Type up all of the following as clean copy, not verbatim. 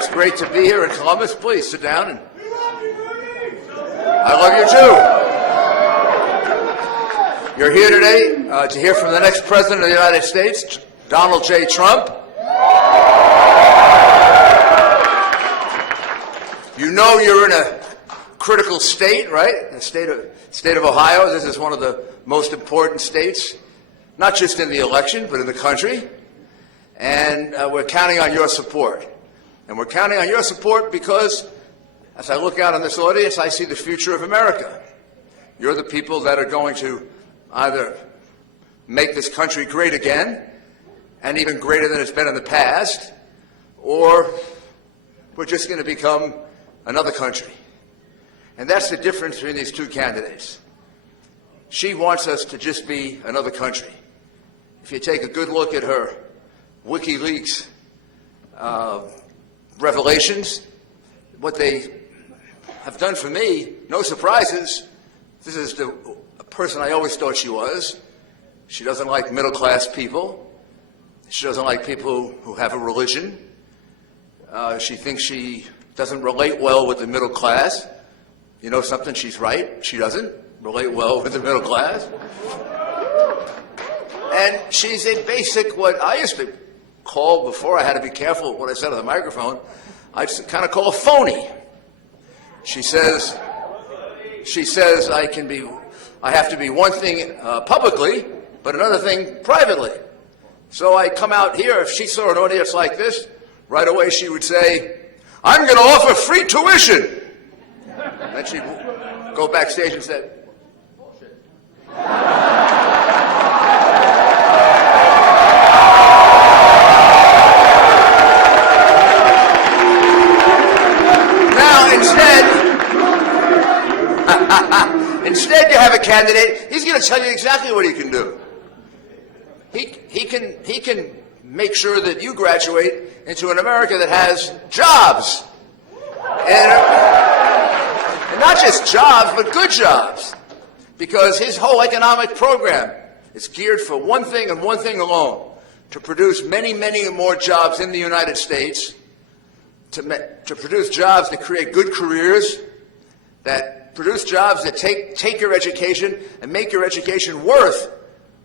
It's great to be here in Columbus. Please sit down. I love you too. You're here today to hear from the next president of the United States, Donald J. Trump. You know you're in a critical state, right? The state of Ohio. This is one of the most important states, not just in the election, but in the country. And we're counting on your support. And we're counting on your support because, as I look out on this audience, I see the future of America. You're the people that are going to either make this country great again, and even greater than it's been in the past, or we're just going to become another country. And that's the difference between these two candidates. She wants us to just be another country. If you take a good look at her WikiLeaks revelations, what they have done for me, no surprises. This is the person I always thought she was. She doesn't like middle-class people. She doesn't like people who have a religion. She thinks she doesn't relate well with the middle class. You know something? She's right. She doesn't relate well with the middle class. And she's a basic, what I used to call, before I had to be careful what I said on the microphone, I just kind of call a phony. She says I have to be one thing publicly, but another thing privately. So I come out here, if she saw an audience like this, right away she would say, I'm going to offer free tuition. And then she'd go backstage and say, bullshit. Instead, you have a candidate. He's going to tell you exactly what he can do. He can make sure that you graduate into an America that has jobs, and not just jobs, but good jobs, because his whole economic program is geared for one thing and one thing alone: to produce many, many more jobs in the United States, to produce jobs that create good careers, that produce jobs that take your education and make your education worth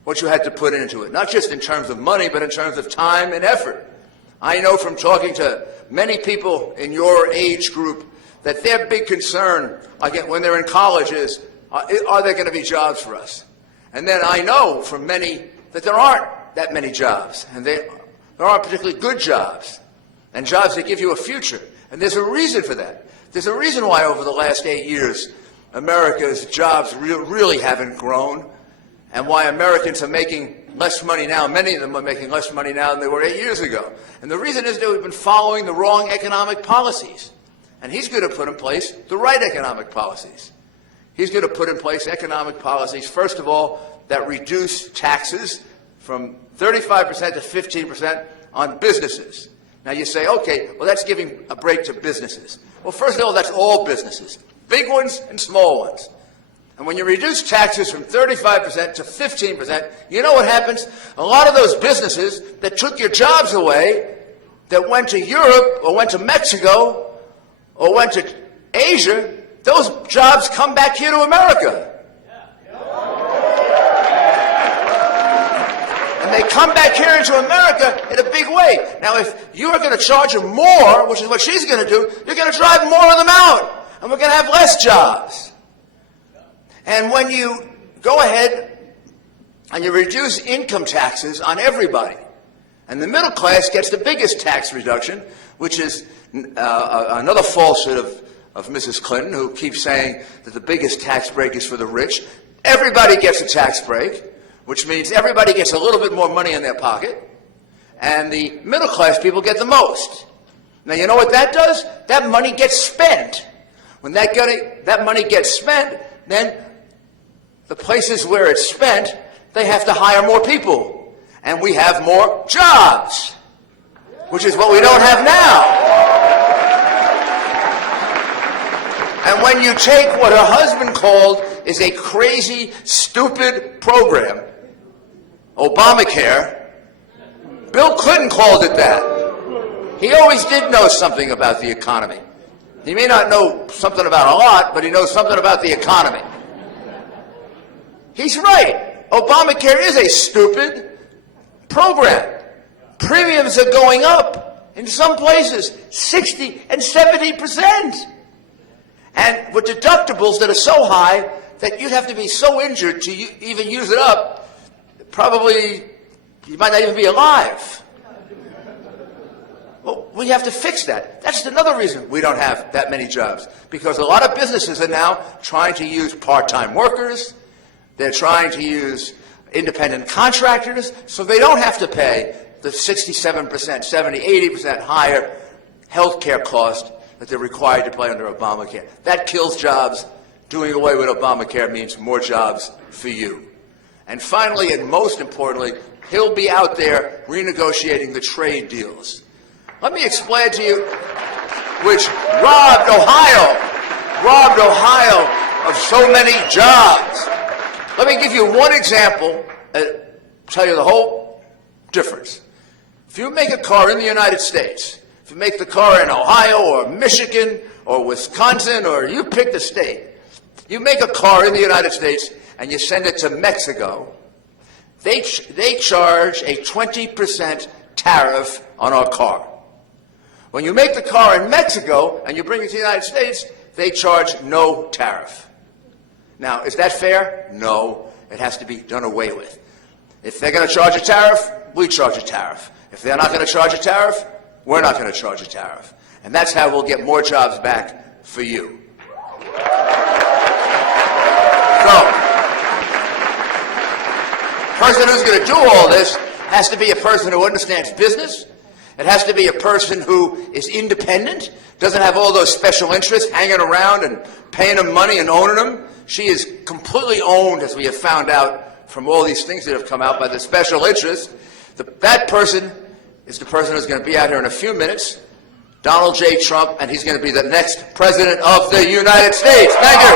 what you had to put into it, not just in terms of money, but in terms of time and effort. I know from talking to many people in your age group that their big concern, again, when they're in college is, are there going to be jobs for us? And then I know from many that there aren't that many jobs, and there aren't particularly good jobs, and jobs that give you a future. And there's a reason for that. There's a reason why over the last 8 years, America's jobs really haven't grown, and why Americans are making less money now. Many of them are making less money now than they were 8 years ago. And the reason is that we've been following the wrong economic policies. And he's going to put in place the right economic policies. He's going to put in place economic policies, first of all, that reduce taxes from 35% to 15% on businesses. Now you say, okay, well, that's giving a break to businesses. Well, first of all, that's all businesses, big ones and small ones. And when you reduce taxes from 35% to 15%, you know what happens? A lot of those businesses that took your jobs away, that went to Europe or went to Mexico or went to Asia, those jobs come back here to America. And they come back here into America in a big way. Now, if you are going to charge them more, which is what she's going to do, you're going to drive more of them out. And we're going to have less jobs. And when you go ahead and you reduce income taxes on everybody, and the middle class gets the biggest tax reduction, which is another falsehood of Mrs. Clinton, who keeps saying that the biggest tax break is for the rich. Everybody gets a tax break, which means everybody gets a little bit more money in their pocket, and the middle class people get the most. Now, you know what that does? That money gets spent. When that money gets spent, then the places where it's spent, they have to hire more people. And we have more jobs, which is what we don't have now. And when you take what her husband called is a crazy, stupid program, Obamacare, Bill Clinton called it that. He always did know something about the economy. He may not know something about a lot, but he knows something about the economy. He's right. Obamacare is a stupid program. Premiums are going up in some places 60 and 70%. And with deductibles that are so high that you'd have to be so injured to even use it up, probably you might not even be alive. Well, we have to fix that. That's another reason we don't have that many jobs, because a lot of businesses are now trying to use part-time workers. They're trying to use independent contractors, so they don't have to pay the 67%, 70, 80% higher health care cost that they're required to pay under Obamacare. That kills jobs. Doing away with Obamacare means more jobs for you. And finally, and most importantly, he'll be out there renegotiating the trade deals. Let me explain to you, which robbed Ohio of so many jobs. Let me give you one example and tell you the whole difference. If you make a car in the United States, if you make the car in Ohio or Michigan or Wisconsin, or you pick the state, you make a car in the United States and you send it to Mexico, they charge a 20% tariff on our car. When you make the car in Mexico and you bring it to the United States, they charge no tariff. Now, is that fair? No. It has to be done away with. If they're going to charge a tariff, we charge a tariff. If they're not going to charge a tariff, we're not going to charge a tariff. And that's how we'll get more jobs back for you. So, the person who's going to do all this has to be a person who understands business. It has to be a person who is independent, doesn't have all those special interests hanging around and paying them money and owning them. She is completely owned, as we have found out from all these things that have come out, by the special interests. That person is the person who's going to be out here in a few minutes, Donald J. Trump, and he's going to be the next president of the United States. Thank you.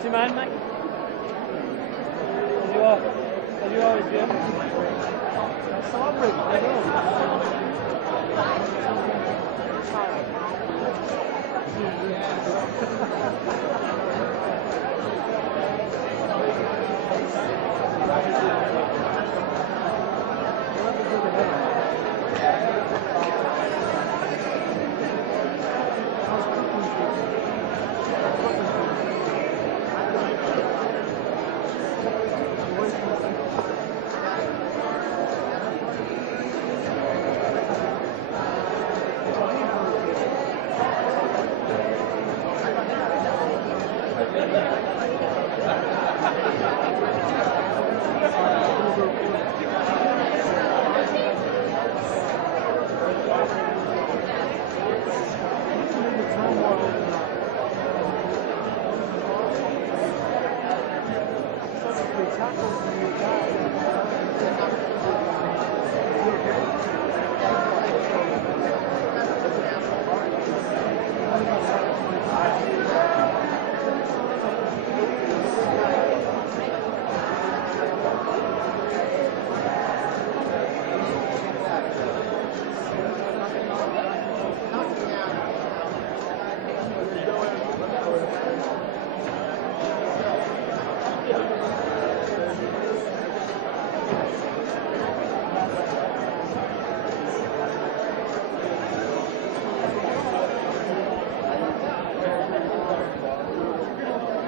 Do you mind, Mike? As you always do. Celebrate. I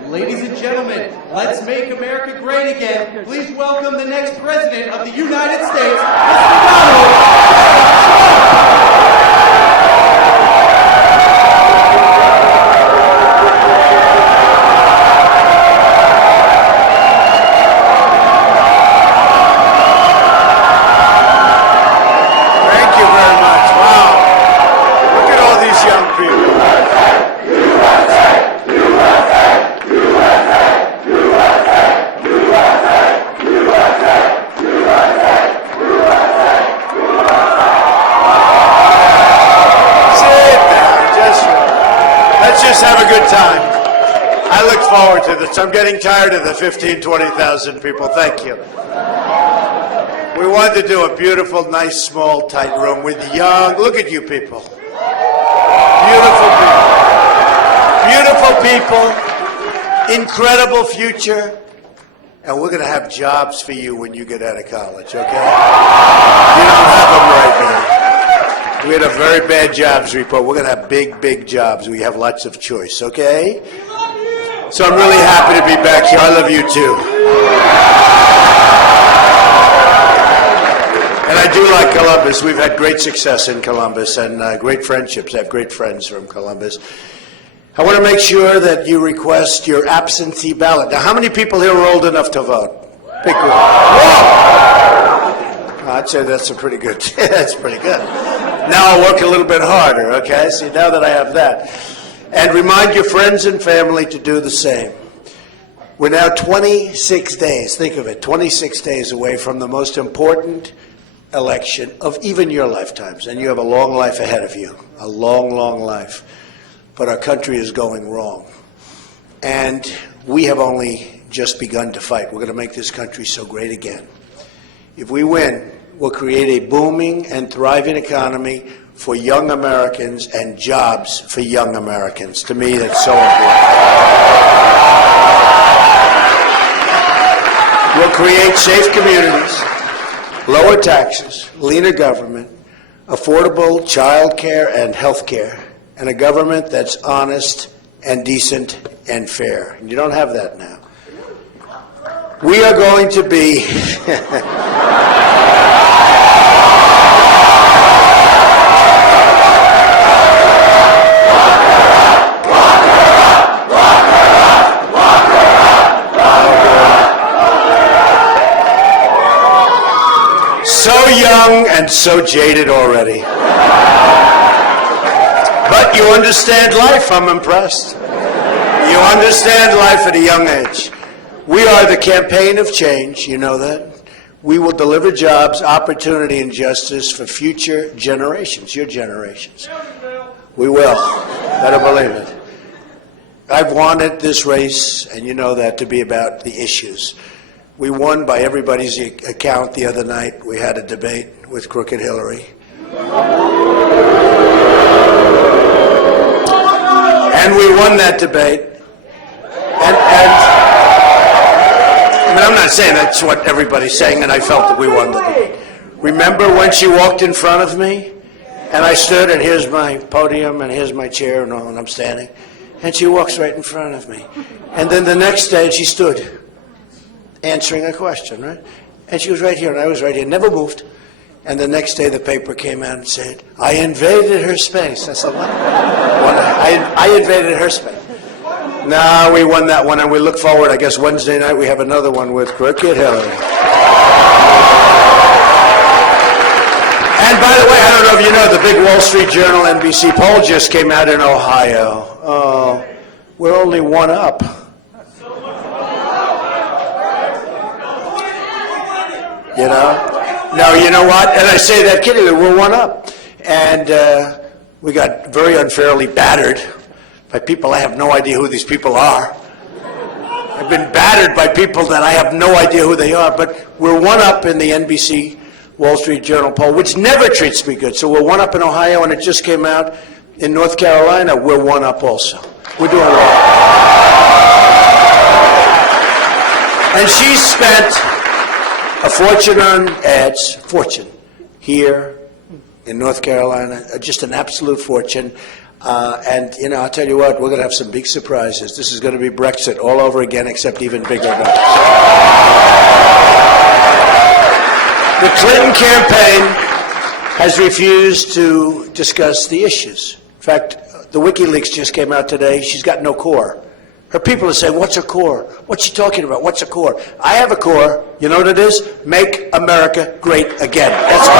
Ladies and gentlemen, let's make America great again. Please welcome the next President of the United States, Mr. Donald. Thank you very much. Wow. Look at all these young people. Let's just have a good time. I look forward to this. I'm getting tired of the 15, 20,000 people. Thank you. We wanted to do a beautiful, nice, small, tight room with young, look at you people. Beautiful people. Beautiful people. Incredible future. And we're going to have jobs for you when you get out of college, okay? You don't have them right now. We had a very bad jobs report. We're going to have big, big jobs. We have lots of choice, okay? So I'm really happy to be back here. I love you too. And I do like Columbus. We've had great success in Columbus and great friendships. I have great friends from Columbus. I want to make sure that you request your absentee ballot. Now, how many people here are old enough to vote? Big group. Whoa! I'd say that's a pretty good. That's pretty good. Now I'll work a little bit harder, okay? See, now that I have that. And remind your friends and family to do the same. We're now 26 days, think of it, 26 days away from the most important election of even your lifetimes. And you have a long life ahead of you, a long, long life. But our country is going wrong. And we have only just begun to fight. We're going to make this country so great again. If we win, we'll create a booming and thriving economy for young Americans and jobs for young Americans. To me, that's so important. We'll create safe communities, lower taxes, leaner government, affordable child care and health care, and a government that's honest and decent and fair. And you don't have that now. We are going to be... So young and so jaded already. But you understand life, I'm impressed. You understand life at a young age. We are the campaign of change, you know that? We will deliver jobs, opportunity, and justice for future generations, your generations. We will. Better believe it. I've wanted this race, and you know that, to be about the issues. We won by everybody's account the other night. We had a debate with Crooked Hillary. And we won that debate. I mean, I'm not saying that's what everybody's saying, and I felt that we won the debate. Remember when she walked in front of me, and I stood, and here's my podium, and here's my chair, and I'm standing, and she walks right in front of me. And then the next day, she stood, answering a question, right? And she was right here, and I was right here, never moved. And the next day, the paper came out and said, I invaded her space. I said, what? I invaded her space. No, we won that one, and we look forward. I guess Wednesday night we have another one with Crooked Hillary. And by the way, I don't know if you know, the big Wall Street Journal NBC poll just came out in Ohio. Oh, we're only one up. You know? No, you know what? And I say that kiddingly, we're one up. And we got very unfairly battered by people. I have no idea who these people are. I've been battered by people that I have no idea who they are. But we're one up in the NBC Wall Street Journal poll, which never treats me good. So we're one up in Ohio, and it just came out in North Carolina. We're one up also. We're doing well. And she spent a fortune on ads, fortune, here in North Carolina, just an absolute fortune. And, you know, I'll tell you what, we're going to have some big surprises. This is going to be Brexit all over again, except even bigger numbers. The Clinton campaign has refused to discuss the issues. In fact, the WikiLeaks just came out today. She's got no core. Her people are saying, what's her core? What's she talking about? What's her core? I have a core. You know what it is? Make America great again. That's what.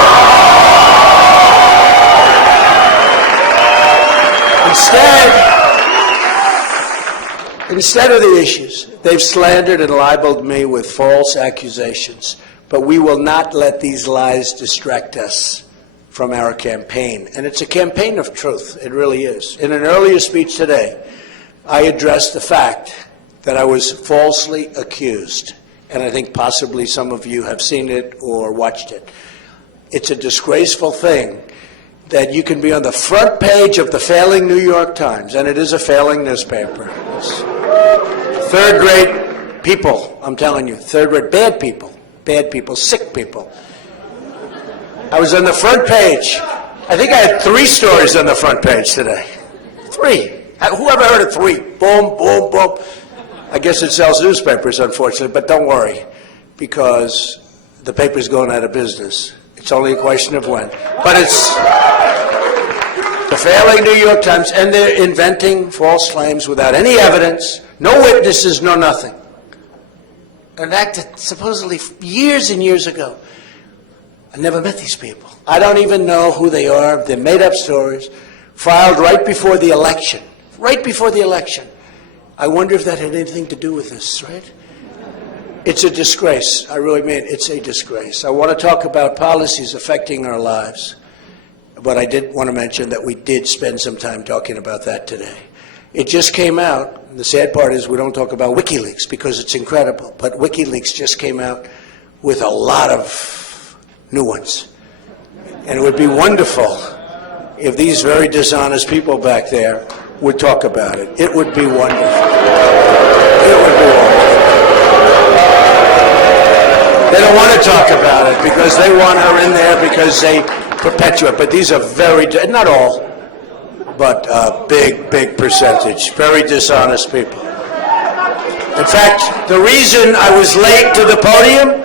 Instead of the issues, they've slandered and libeled me with false accusations. But we will not let these lies distract us from our campaign. And it's a campaign of truth. It really is. In an earlier speech today, I addressed the fact that I was falsely accused. And I think possibly some of you have seen it or watched it. It's a disgraceful thing that you can be on the front page of the failing New York Times, and it is a failing newspaper. It's third-rate people, I'm telling you, third-rate bad people, sick people. I was on the front page. I think I had 3 stories on the front page today. 3. Whoever heard of 3? Boom, boom, boom. I guess it sells newspapers, unfortunately, but don't worry, because the paper's going out of business. It's only a question of when. But it's the failing New York Times, and they're inventing false claims without any evidence, no witnesses, no nothing. Enacted supposedly years and years ago. I never met these people. I don't even know who they are. They're made-up stories, filed right before the election. Right before the election. I wonder if that had anything to do with this, right? It's a disgrace. I really mean it's a disgrace. I want to talk about policies affecting our lives, but I did want to mention that we did spend some time talking about that today. It just came out. The sad part is we don't talk about WikiLeaks because it's incredible, but WikiLeaks just came out with a lot of new ones. And it would be wonderful if these very dishonest people back there would talk about it. It would be wonderful. It would be wonderful. They don't want to talk about it because they want her in there because they perpetuate. But these are very, not all, but a big, big percentage. Very dishonest people. In fact, the reason I was late to the podium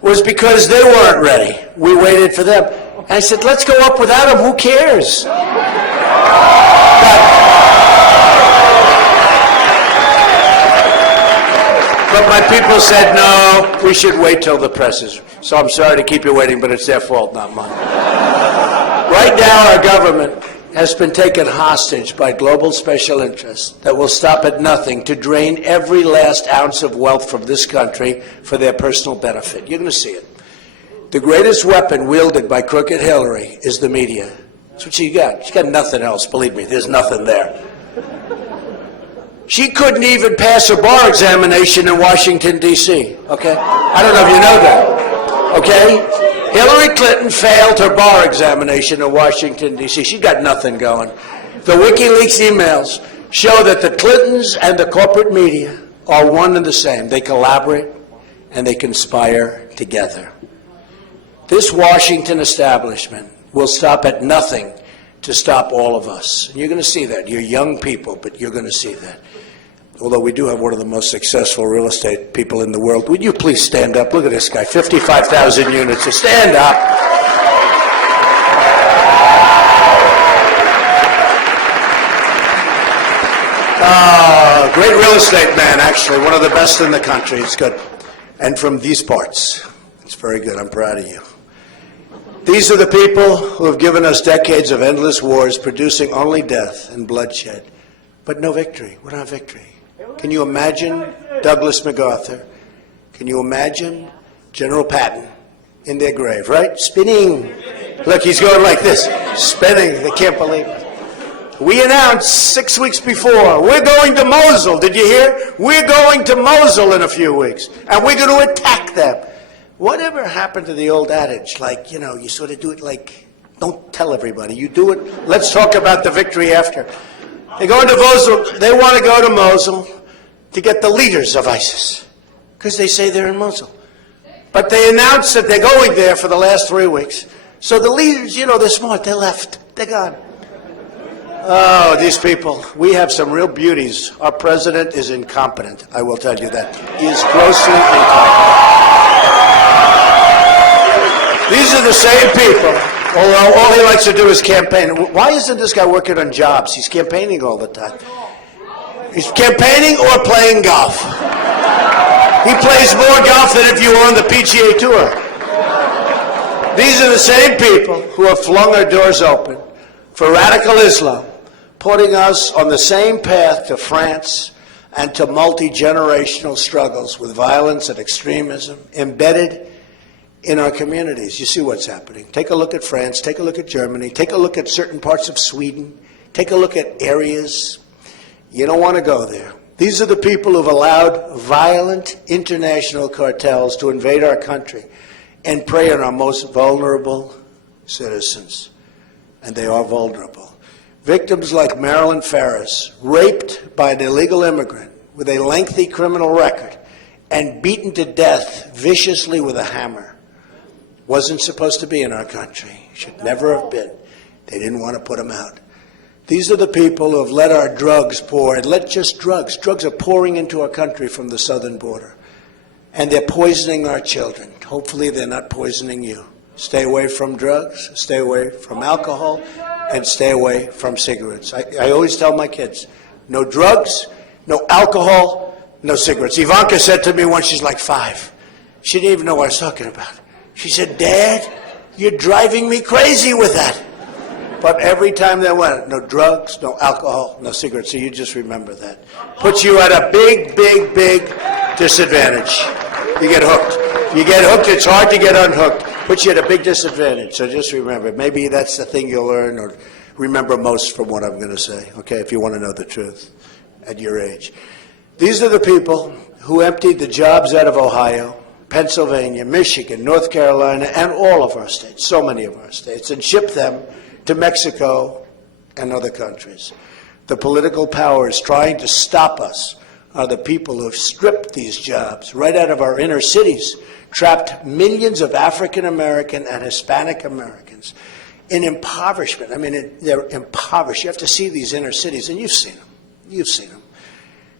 was because they weren't ready. We waited for them. And I said, let's go up without them. Who cares? But my people said, no, we should wait till the press is. So I'm sorry to keep you waiting, but it's their fault, not mine. Right now, our government has been taken hostage by global special interests that will stop at nothing to drain every last ounce of wealth from this country for their personal benefit. You're going to see it. The greatest weapon wielded by Crooked Hillary is the media. That's what she got. She got nothing else, believe me. There's nothing there. She couldn't even pass a bar examination in Washington, D.C., okay? I don't know if you know that, okay? Hillary Clinton failed her bar examination in Washington, D.C. She got nothing going. The WikiLeaks emails show that the Clintons and the corporate media are one and the same. They collaborate and they conspire together. This Washington establishment will stop at nothing to stop all of us. And you're going to see that. You're young people, but you're going to see that. Although we do have one of the most successful real estate people in the world. Would you please stand up? Look at this guy, 55,000 units. So stand up. Great real estate man, actually. One of the best in the country. It's good. And from these parts. It's very good. I'm proud of you. These are the people who have given us decades of endless wars, producing only death and bloodshed, but no victory. What a victory. Can you imagine Douglas MacArthur? Can you imagine General Patton in their grave, right? Spinning. Look, he's going like this, spinning. They can't believe it. We announced 6 weeks before, we're going to Mosul. Did you hear? We're going to Mosul in a few weeks, and we're going to attack them. Whatever happened to the old adage, like, you sort of do it like, don't tell everybody. You do it, let's talk about the victory after. They're going to Mosul. They want to go to Mosul to get the leaders of ISIS, because they say they're in Mosul. But they announced that they're going there for the last 3 weeks. So the leaders, they're smart. They left. They're gone. Oh, these people. We have some real beauties. Our president is incompetent, I will tell you that. He is grossly incompetent. These are the same people, although all he likes to do is campaign. Why isn't this guy working on jobs? He's campaigning all the time. He's campaigning or playing golf. He plays more golf than if you were on the PGA Tour. These are the same people who have flung our doors open for radical Islam, putting us on the same path to France and to multi-generational struggles with violence and extremism embedded in our communities. You see what's happening. Take a look at France, take a look at Germany, take a look at certain parts of Sweden, take a look at areas. You don't want to go there. These are the people who've allowed violent international cartels to invade our country and prey on our most vulnerable citizens. And they are vulnerable. Victims like Marilyn Ferris, raped by an illegal immigrant with a lengthy criminal record and beaten to death viciously with a hammer, wasn't supposed to be in our country. Should never have been. They didn't want to put him out. These are the people who have let our drugs pour, and let just drugs. Drugs are pouring into our country from the southern border. And they're poisoning our children. Hopefully they're not poisoning you. Stay away from drugs, stay away from alcohol, and stay away from cigarettes. I always tell my kids, no drugs, no alcohol, no cigarettes. Ivanka said to me once, she's like 5. She didn't even know what I was talking about. She said, Dad, you're driving me crazy with that. But every time they went, no drugs, no alcohol, no cigarettes. So you just remember that. Puts you at a big, big, big disadvantage. You get hooked. If you get hooked, it's hard to get unhooked. Puts you at a big disadvantage. So just remember, maybe that's the thing you'll learn or remember most from what I'm going to say, okay, if you want to know the truth at your age. These are the people who emptied the jobs out of Ohio, Pennsylvania, Michigan, North Carolina, and all of our states, so many of our states, and shipped them to Mexico and other countries. The political powers trying to stop us are the people who have stripped these jobs right out of our inner cities, trapped millions of African American and Hispanic Americans in impoverishment. I mean, they're impoverished. You have to see these inner cities, and you've seen them. You've seen them.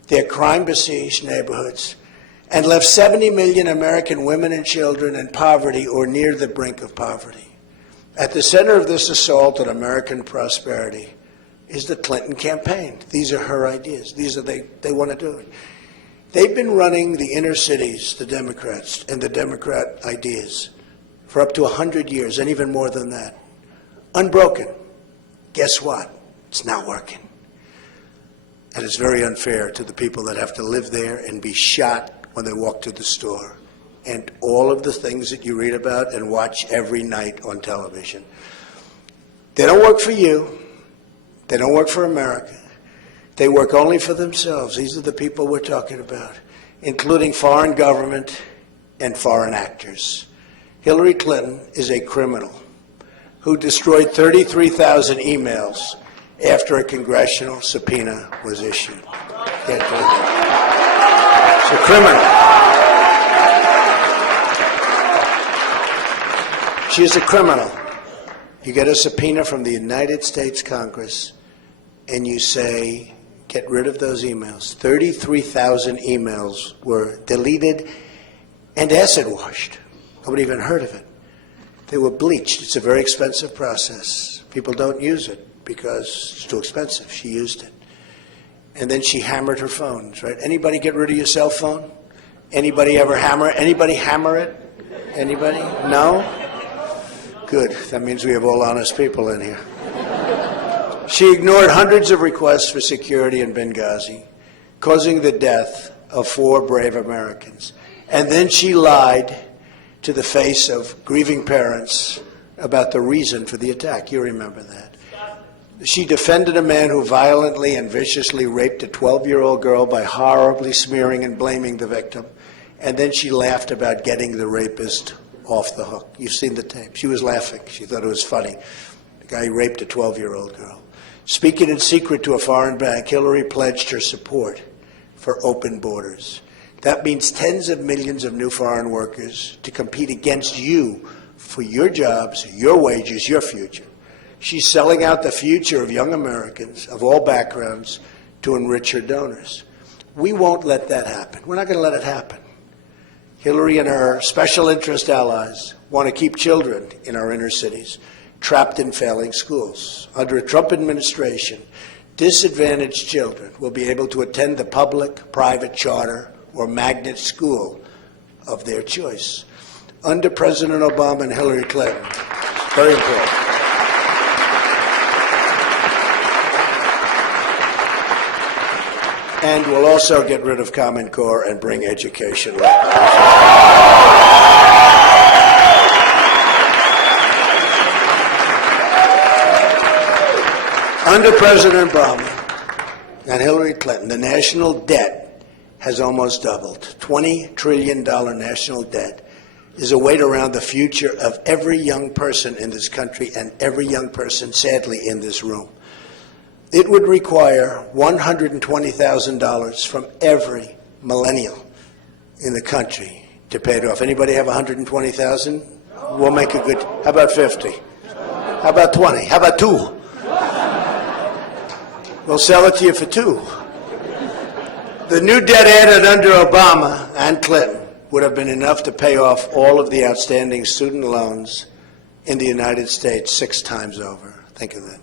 They're crime-besieged neighborhoods, and left 70 million American women and children in poverty or near the brink of poverty. At the center of this assault on American prosperity is the Clinton campaign. These are her ideas. They want to do it. They've been running the inner cities, the Democrats, and the Democrat ideas for up to 100 years, and even more than that. Unbroken. Guess what? It's not working. And it's very unfair to the people that have to live there and be shot when they walk to the store, and all of the things that you read about and watch every night on television. They don't work for you. They don't work for America. They work only for themselves. These are the people we're talking about, including foreign government and foreign actors. Hillary Clinton is a criminal who destroyed 33,000 emails after a congressional subpoena was issued. Can't do that. She's a criminal. She is a criminal. You get a subpoena from the United States Congress, and you say, get rid of those emails. 33,000 emails were deleted and acid washed. Nobody even heard of it. They were bleached. It's a very expensive process. People don't use it because it's too expensive. She used it. And then she hammered her phones, right? Anybody get rid of your cell phone? Anybody ever hammer it? Anybody hammer it? Anybody? No? Good. That means we have all honest people in here. She ignored hundreds of requests for security in Benghazi, causing the death of 4 brave Americans. And then she lied to the face of grieving parents about the reason for the attack. You remember that. She defended a man who violently and viciously raped a 12-year-old girl by horribly smearing and blaming the victim. And then she laughed about getting the rapist off the hook. You've seen the tape. She was laughing. She thought it was funny. The guy who raped a 12-year-old girl. Speaking in secret to a foreign bank, Hillary pledged her support for open borders. That means tens of millions of new foreign workers to compete against you for your jobs, your wages, your future. She's selling out the future of young Americans of all backgrounds to enrich her donors. We won't let that happen. We're not going to let it happen. Hillary and her special interest allies want to keep children in our inner cities trapped in failing schools. Under a Trump administration, disadvantaged children will be able to attend the public, private, charter, or magnet school of their choice. Under President Obama and Hillary Clinton, very important. And we'll also get rid of Common Core and bring education. Under President Obama and Hillary Clinton, the national debt has almost doubled. $20 trillion national debt is a weight around the future of every young person in this country and every young person, sadly, in this room. It would require $120,000 from every millennial in the country to pay it off. Anybody have $120,000? We'll make a good. How about 50? How about 20? How about 2? We'll sell it to you for 2. The new debt added under Obama and Clinton would have been enough to pay off all of the outstanding student loans in the United States 6 times over. Think of that.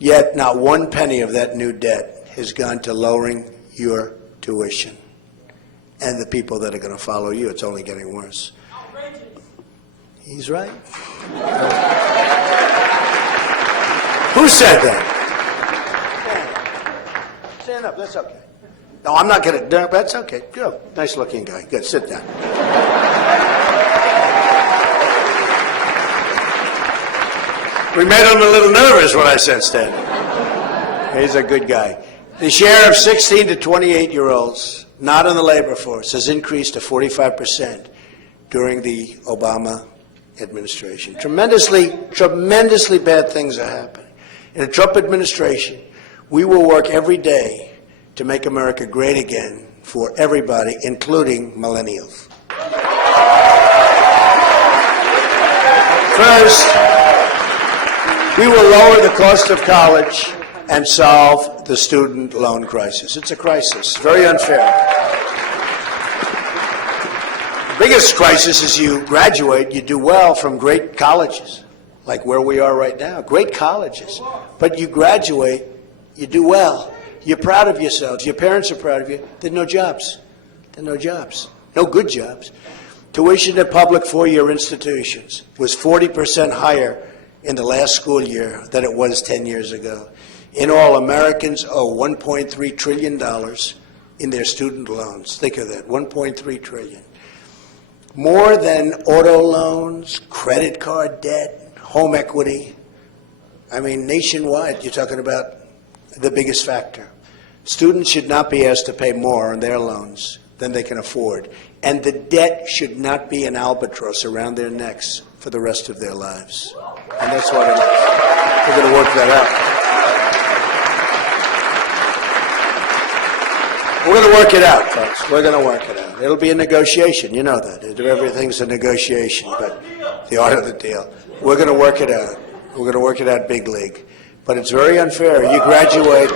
Yet not one penny of that new debt has gone to lowering your tuition and the people that are going to follow you. It's only getting worse. Outrageous. He's right. Who said that? Stand up. That's okay. No, I'm not going to. That's okay. Good. Nice looking guy. Good. Sit down. We made him a little nervous when I said stand up. He's a good guy. The share of 16 to 28-year-olds not in the labor force has increased to 45% during the Obama administration. Tremendously bad things are happening. In a Trump administration, we will work every day to make America great again for everybody, including millennials. First, we will lower the cost of college and solve the student loan crisis. It's a crisis, very unfair. The biggest crisis is you graduate, you do well from great colleges, like where we are right now, great colleges. But you graduate, you do well, you're proud of yourselves, your parents are proud of you, there are no jobs. There are no jobs, no good jobs. Tuition at public four-year institutions was 40% higher in the last school year than it was 10 years ago. In all, Americans owe $1.3 trillion in their student loans. Think of that, $1.3 trillion. More than auto loans, credit card debt, home equity. I mean, nationwide, you're talking about the biggest factor. Students should not be asked to pay more on their loans than they can afford. And the debt should not be an albatross around their necks for the rest of their lives. And that's what it is. We're going to work that out. We're going to work it out, folks. We're going to work it out. It'll be a negotiation. You know that. Everything's a negotiation, but the art of the deal. We're going to work it out. We're going to work it out big league. But it's very unfair. You graduate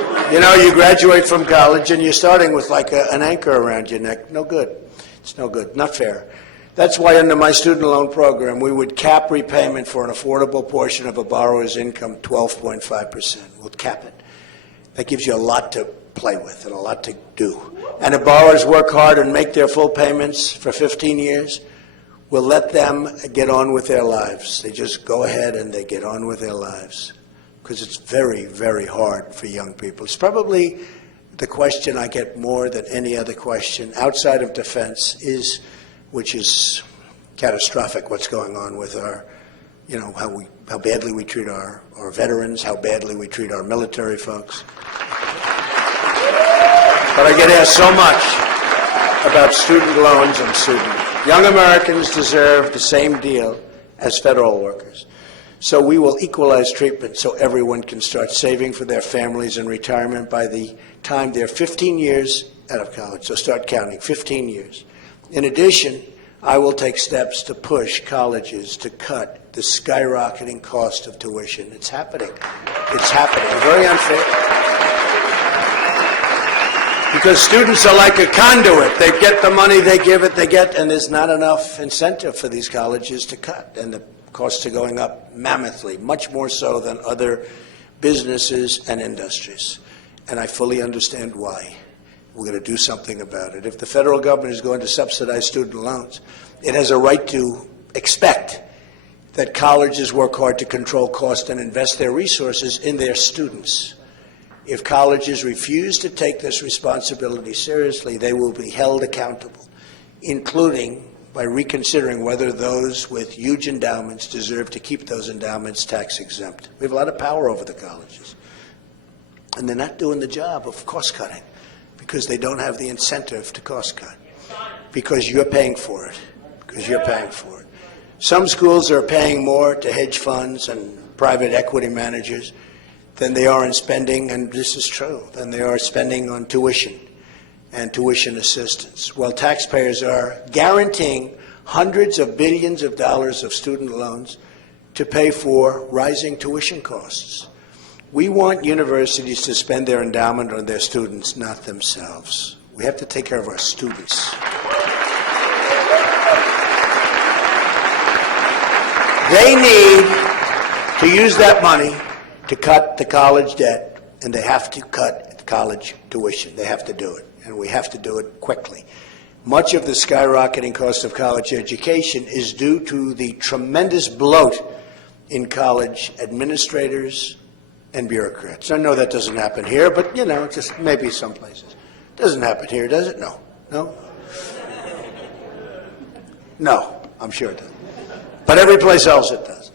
from college and you're starting with like an anchor around your neck. No good. It's no good. Not fair. That's why under my student loan program, we would cap repayment for an affordable portion of a borrower's income 12.5%. We'll cap it. That gives you a lot to play with and a lot to do. And if borrowers work hard and make their full payments for 15 years, we'll let them get on with their lives. They just go ahead and they get on with their lives. Because it's very, very hard for young people. It's probably the question I get more than any other question outside of defense which is catastrophic, what's going on with our, how badly we treat our veterans, how badly we treat our military folks. But I get asked so much about student loans and student. Young Americans deserve the same deal as federal workers. So we will equalize treatment so everyone can start saving for their families in retirement by the time they're 15 years out of college. So start counting, 15 years. In addition, I will take steps to push colleges to cut the skyrocketing cost of tuition. It's happening. It's happening. Very unfair. Because students are like a conduit. They get the money, they give it, they get, and there's not enough incentive for these colleges to cut. And the costs are going up mammothly, much more so than other businesses and industries. And I fully understand why. We're going to do something about it. If the federal government is going to subsidize student loans, it has a right to expect that colleges work hard to control cost and invest their resources in their students. If colleges refuse to take this responsibility seriously, they will be held accountable, including by reconsidering whether those with huge endowments deserve to keep those endowments tax exempt. We have a lot of power over the colleges. And they're not doing the job of cost cutting because they don't have the incentive to cost cut. Because you're paying for it. Because you're paying for it. Some schools are paying more to hedge funds and private equity managers than they are in spending, and this is true, than they are spending on tuition and tuition assistance, while taxpayers are guaranteeing hundreds of billions of dollars of student loans to pay for rising tuition costs. We want universities to spend their endowment on their students, not themselves. We have to take care of our students. They need to use that money to cut the college debt, and they have to cut college tuition. They have to do it. And we have to do it quickly. Much of the skyrocketing cost of college education is due to the tremendous bloat in college administrators and bureaucrats. I know that doesn't happen here, but, just maybe some places. It doesn't happen here, does it? No. No? No, I'm sure it doesn't. But every place else it does.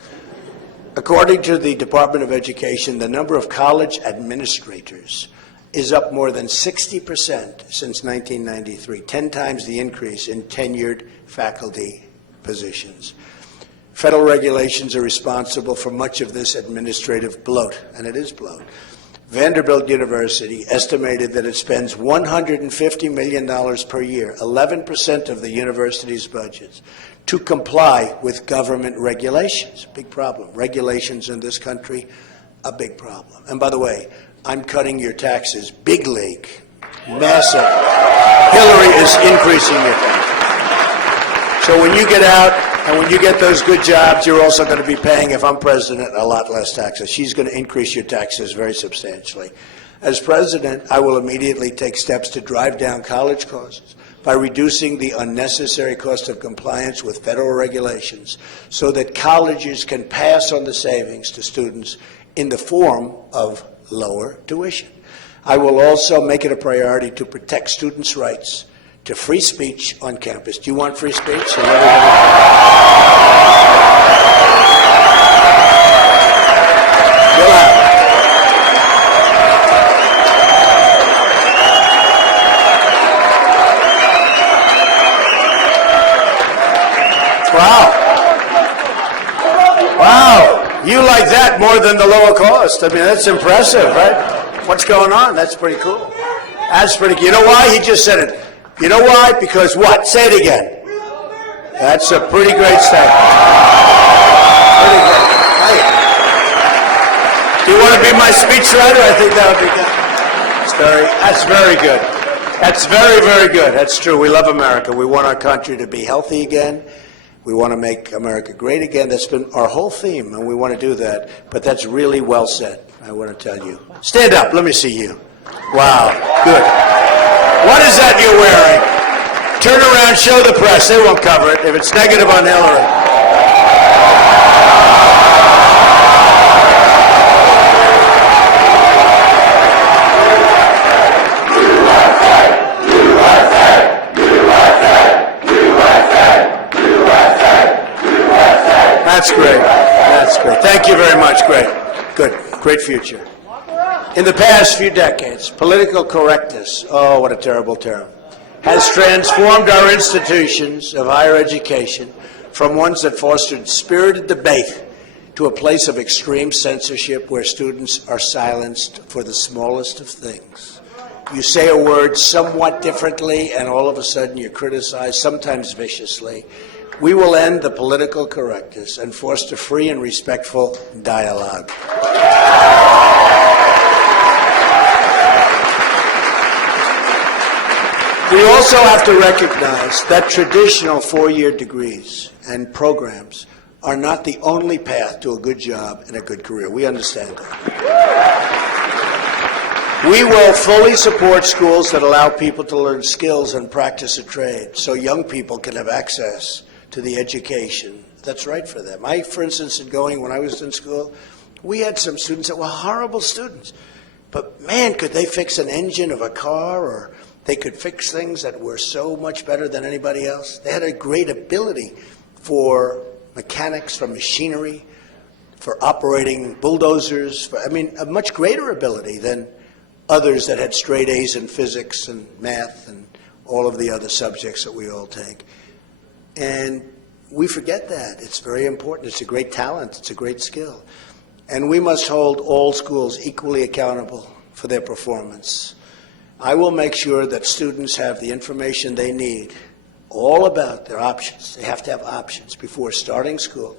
According to the Department of Education, the number of college administrators is up more than 60% since 1993, 10 times the increase in tenured faculty positions. Federal regulations are responsible for much of this administrative bloat, and it is bloat. Vanderbilt University estimated that it spends $150 million per year, 11% of the university's budgets, to comply with government regulations. Big problem. Regulations in this country, a big problem. And by the way, I'm cutting your taxes, big league, massive. Hillary is increasing your taxes. So when you get out and when you get those good jobs, you're also going to be paying, if I'm president, a lot less taxes. She's going to increase your taxes very substantially. As president, I will immediately take steps to drive down college costs by reducing the unnecessary cost of compliance with federal regulations so that colleges can pass on the savings to students in the form of lower tuition. I will also make it a priority to protect students' rights to free speech on campus. Do you want free speech? You'll have it. Wow. Wow. You like that more than the lower cost. I mean, that's impressive, right? What's going on? That's pretty cool. That's pretty cool. You know why? He just said it. You know why? Because what? Say it again. That's a pretty great statement. Pretty great. Hey. Do you want to be my speechwriter? I think that would be good. That's very good. That's very, very good. That's true. We love America. We want our country to be healthy again. We want to make America great again. That's been our whole theme, and we want to do that. But that's really well said, I want to tell you. Stand up. Let me see you. Wow. Good. What is that you're wearing? Turn around, show the press. They won't cover it if it's negative on Hillary. That's great. That's great. Thank you very much. Great. Good. Great future. In the past few decades, political correctness, oh, what a terrible term, has transformed our institutions of higher education from ones that fostered spirited debate to a place of extreme censorship where students are silenced for the smallest of things. You say a word somewhat differently, and all of a sudden you're criticized, sometimes viciously. We will end the political correctness and foster free and respectful dialogue. We also have to recognize that traditional four-year degrees and programs are not the only path to a good job and a good career. We understand that. We will fully support schools that allow people to learn skills and practice a trade so young people can have access to the education that's right for them. For instance, when I was in school, we had some students that were horrible students. But man, could they fix an engine of a car, or they could fix things that were so much better than anybody else. They had a great ability for mechanics, for machinery, for operating bulldozers, a much greater ability than others that had straight A's in physics and math and all of the other subjects that we all take. And we forget that. It's very important. It's a great talent. It's a great skill. And we must hold all schools equally accountable for their performance. I will make sure that students have the information they need, all about their options. They have to have options before starting school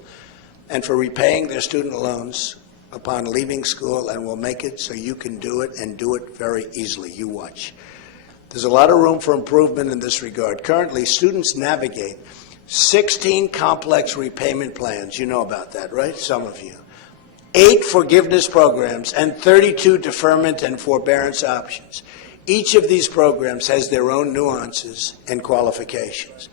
and for repaying their student loans upon leaving school, and we'll make it so you can do it and do it very easily. You watch. There's a lot of room for improvement in this regard. Currently, students navigate 16 complex repayment plans. You know about that, right? Some of you. 8 forgiveness programs and 32 deferment and forbearance options. Each of these programs has their own nuances and qualifications.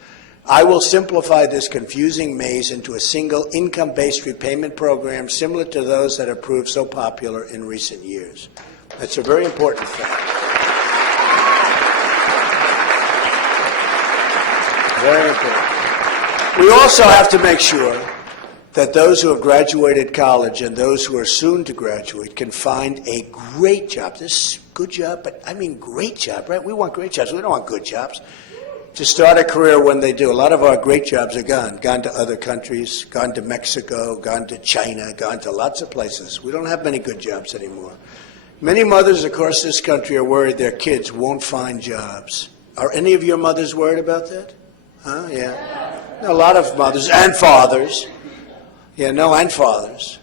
I will simplify this confusing maze into a single income-based repayment program similar to those that have proved so popular in recent years. That's a very important fact. Very important. We also have to make sure that those who have graduated college and those who are soon to graduate can find a great job. This is a good job, but I mean great job, right? We want great jobs. We don't want good jobs. To start a career when they do. A lot of our great jobs are gone to other countries, gone to Mexico, gone to China, gone to lots of places. We don't have many good jobs anymore. Many mothers across this country are worried their kids won't find jobs. Are any of your mothers worried about that? Huh? Yeah. A lot of mothers and fathers. And fathers.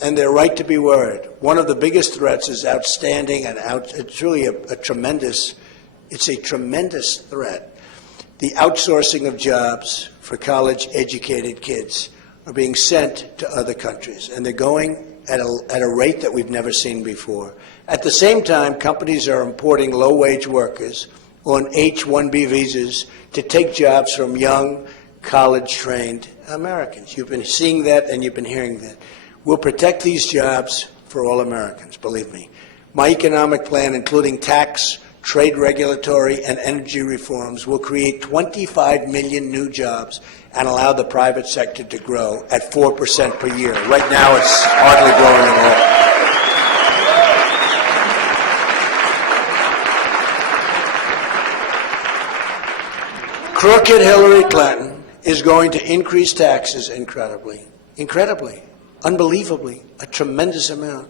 And they're right to be worried. One of the biggest threats is outstanding and it's really a tremendous threat. The outsourcing of jobs for college-educated kids are being sent to other countries, and they're going at a rate that we've never seen before. At the same time, companies are importing low-wage workers on H-1B visas to take jobs from young, college-trained Americans. You've been seeing that and you've been hearing that. We'll protect these jobs for all Americans, believe me. My economic plan, including tax, trade regulatory, and energy reforms, will create 25 million new jobs and allow the private sector to grow at 4% per year. Right now, it's hardly growing at all. Crooked Hillary Clinton is going to increase taxes incredibly, unbelievably, a tremendous amount,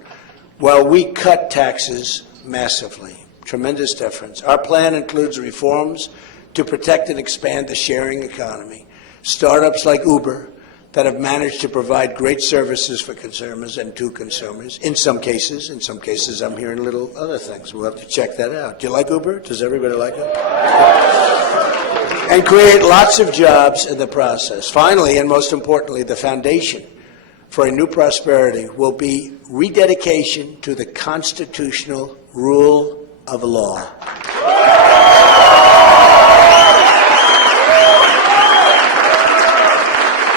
while we cut taxes massively. Tremendous difference. Our plan includes reforms to protect and expand the sharing economy. Startups like Uber that have managed to provide great services for consumers and to consumers. In some cases, I'm hearing little other things. We'll have to check that out. Do you like Uber? Does everybody like it? And create lots of jobs in the process. Finally, and most importantly, the foundation for a new prosperity will be rededication to the constitutional rule of law.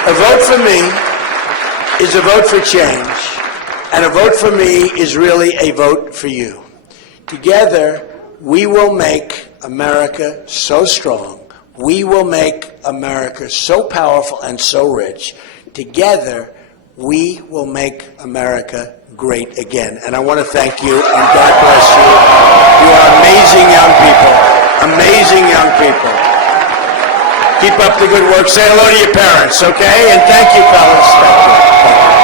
A vote for me is a vote for change, and a vote for me is really a vote for you. Together, we will make America so strong. We will make America so powerful and so rich. Together, we will make America great again. And I want to thank you, and God bless you. You are amazing young people. Amazing young people. Keep up the good work. Say hello to your parents, okay? And thank you, fellas. Thank you.